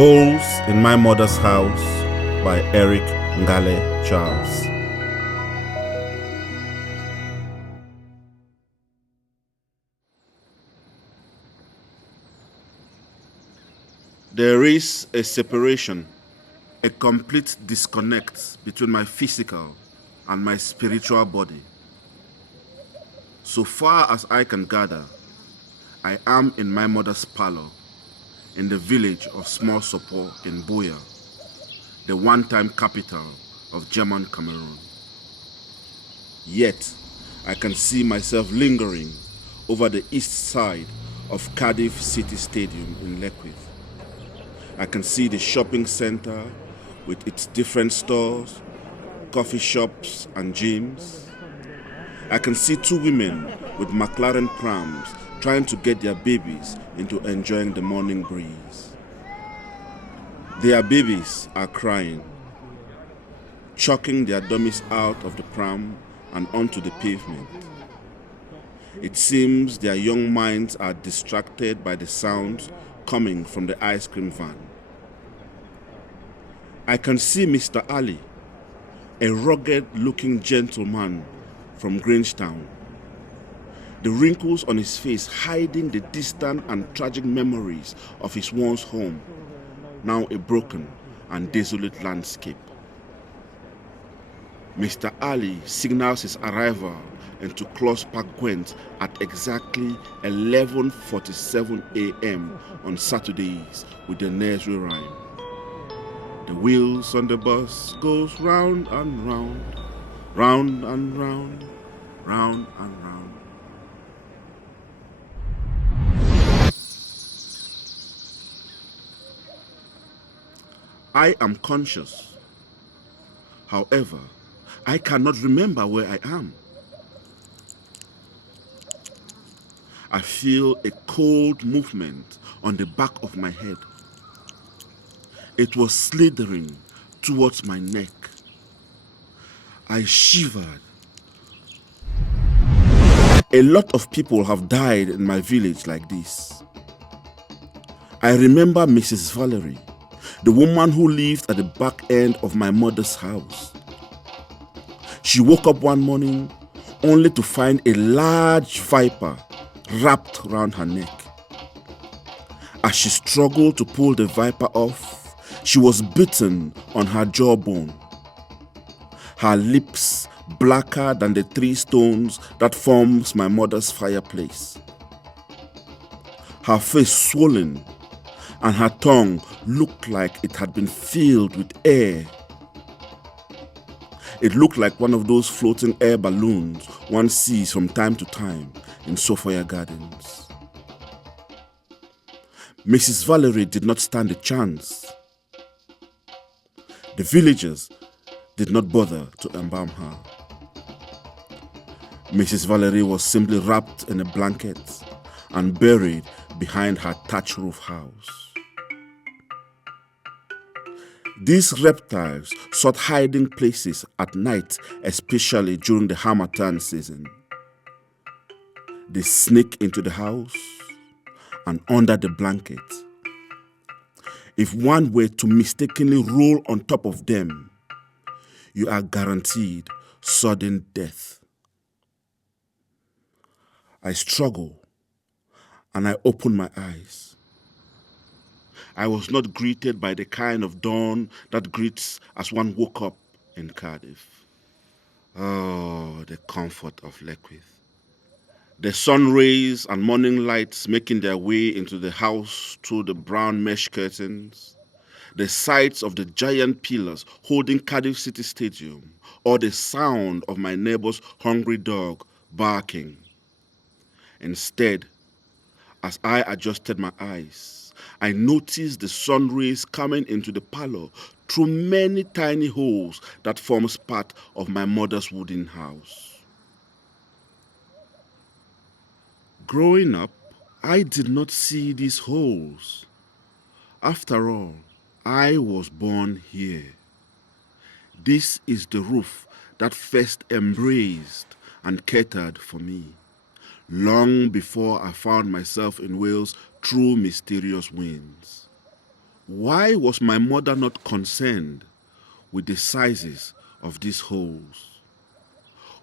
Holes in My Mother's House by Eric Ngalle Charles. There is a separation, a complete disconnect between my physical and my spiritual body. So far as I can gather, I am in my mother's parlor in the village of Small Sopo in Buea, the one-time capital of German Cameroon. Yet, I can see myself lingering over the east side of Cardiff City Stadium in Leckwith. I can see the shopping center with its different stores, coffee shops and gyms. I can see two women with McLaren prams trying to get their babies into enjoying the morning breeze. Their babies are crying, chucking their dummies out of the pram and onto the pavement. It seems their young minds are distracted by the sounds coming from the ice cream van. I can see Mr. Ali, a rugged-looking gentleman from Grangetown, the wrinkles on his face hiding the distant and tragic memories of his once home, now a broken and desolate landscape. Mr. Ali signals his arrival into Close Park Gwent at exactly 11:47 a.m. on Saturdays with the nursery rhyme. The wheels on the bus goes round and round, round and round, round and round. I am conscious. However, I cannot remember where I am. I feel a cold movement on the back of my head. It was slithering towards my neck. I shivered. A lot of people have died in my village like this. I remember Mrs. Valerie, the woman who lived at the back end of my mother's house. She woke up one morning only to find a large viper wrapped around her neck. As she struggled to pull the viper off, she was bitten on her jawbone. Her lips blacker than the 3 stones that forms my mother's fireplace. Her face swollen, and her tongue looked like it had been filled with air. It looked like one of those floating air balloons one sees from time to time in Sophia Gardens. Mrs. Valerie did not stand a chance. The villagers did not bother to embalm her. Mrs. Valerie was simply wrapped in a blanket and buried behind her thatch roof house. These reptiles sought hiding places at night, especially during the harmattan season. They sneak into the house and under the blanket. If one were to mistakenly roll on top of them, you are guaranteed sudden death. I struggle and I open my eyes. I was not greeted by the kind of dawn that greets as one woke up in Cardiff. Oh, the comfort of Leckwith. The sun rays and morning lights making their way into the house through the brown mesh curtains, the sights of the giant pillars holding Cardiff City Stadium, or the sound of my neighbor's hungry dog barking. Instead, as I adjusted my eyes, I noticed the sun rays coming into the parlor through many tiny holes that forms part of my mother's wooden house. Growing up, I did not see these holes. After all, I was born here. This is the roof that first embraced and catered for me, long before I found myself in Wales through mysterious winds. Why was my mother not concerned with the sizes of these holes?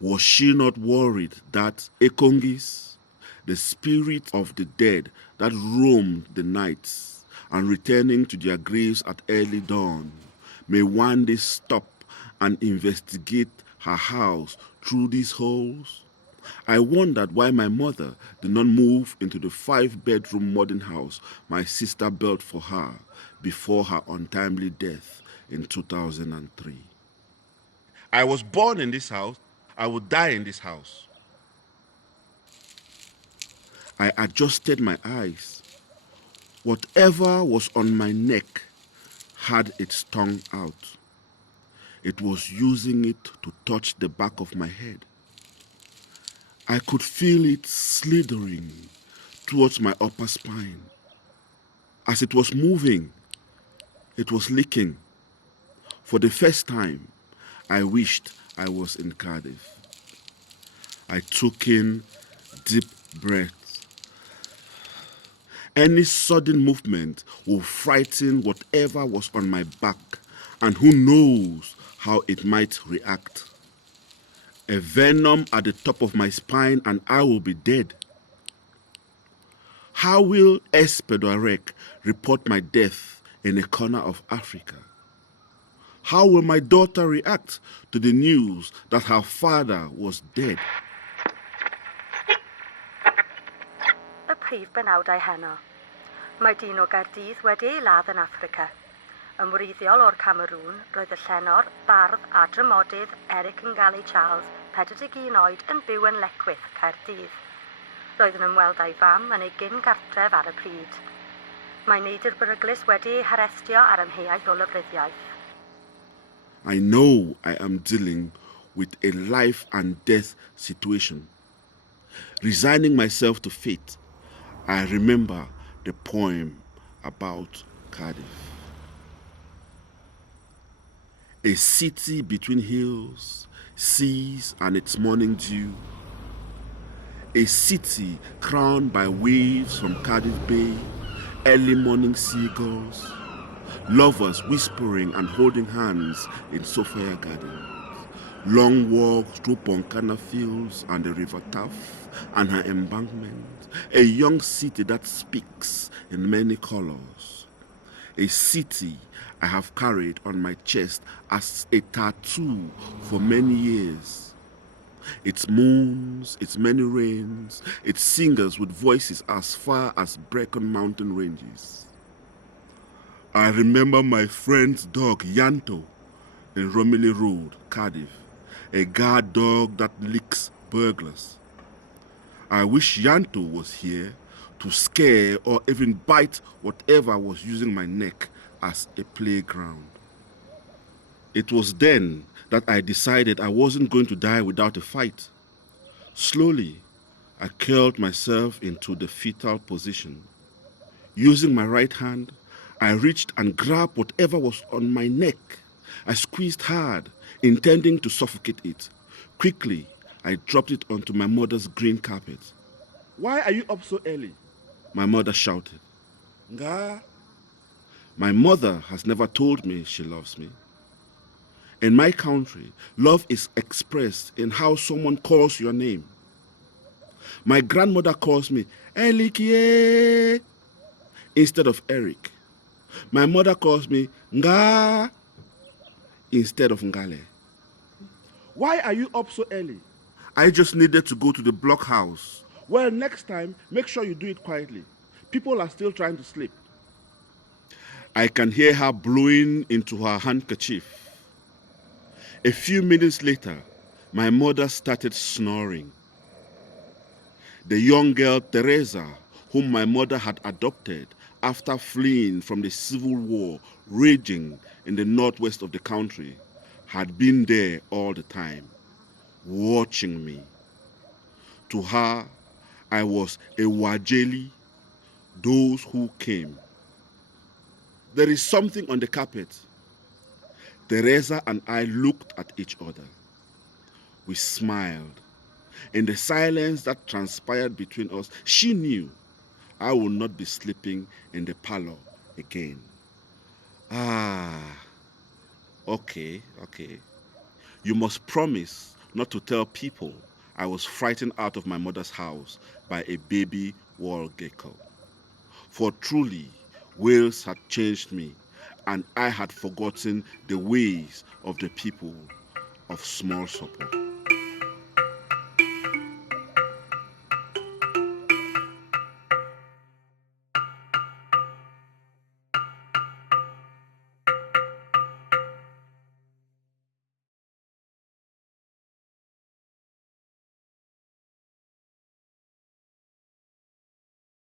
Was she not worried that Ekongis, the spirit of the dead that roamed the nights and returning to their graves at early dawn, may one day stop and investigate her house through these holes? I wondered why my mother did not move into the 5-bedroom modern house my sister built for her before her untimely death in 2003. I was born in this house. I would die in this house. I adjusted my eyes. Whatever was on my neck had its tongue out. It was using it to touch the back of my head. I could feel it slithering towards my upper spine. As it was moving, it was licking. For the first time, I wished I was in Cardiff. I took in deep breaths. Any sudden movement would frighten whatever was on my back, and who knows how it might react. A venom at the top of my spine and I will be dead. How will Espedorek report my death in a corner of Africa? How will my daughter react to the news that her father was dead? Y prif benawdau heno. Mae dyn o Gaerdydd wedi ei ladd yn Africa. Yn wreiddiol o'r Cameroon, roedd y llenor, bardd a dramodydd Eric Ngalle Charles, 41 oed, yn byw yn Lecwyth, Caerdydd. Roedd yn ymweld â'i fam yn ei gyn-gartref ar y pryd. Mae neidr beryglus wedi ei harestio ar amheuaeth o lofruddiaeth. I know I am dealing with a life and death situation. Resigning myself to fate, I remember the poem about Cardiff. A city between hills, seas, and its morning dew. A city crowned by waves from Cardiff Bay, early morning seagulls, lovers whispering and holding hands in Sophia Gardens, long walks through Boncana fields and the River Taff and her embankment, a young city that speaks in many colors, a city I have carried on my chest as a tattoo for many years. Its moons, its many rains, its singers with voices as far as Brecon mountain ranges. I remember my friend's dog Yanto in Romilly Road, Cardiff, a guard dog that licks burglars. I wish Yanto was here to scare or even bite whatever was using my neck as a playground. It was then that I decided I wasn't going to die without a fight. Slowly, I curled myself into the fetal position. Using my right hand, I reached and grabbed whatever was on my neck. I squeezed hard, intending to suffocate it. Quickly, I dropped it onto my mother's green carpet. "Why are you up so early?" my mother shouted. "Nga." My mother has never told me she loves me. In my country, love is expressed in how someone calls your name. My grandmother calls me Elikie instead of Eric. My mother calls me Nga instead of Ngalle. "Why are you up so early?" "I just needed to go to the blockhouse." "Well, next time, make sure you do it quietly. People are still trying to sleep." I can hear her blowing into her handkerchief. A few minutes later, my mother started snoring. The young girl Teresa, whom my mother had adopted after fleeing from the civil war raging in the northwest of the country, had been there all the time, watching me. To her, I was a Wajeli, those who came. There is something on the carpet. Teresa and I looked at each other. We smiled. In the silence that transpired between us, she knew I would not be sleeping in the parlor again. Okay. You must promise not to tell people I was frightened out of my mother's house by a baby wall gecko. For truly, Wales had changed me, and I had forgotten the ways of the people of small support.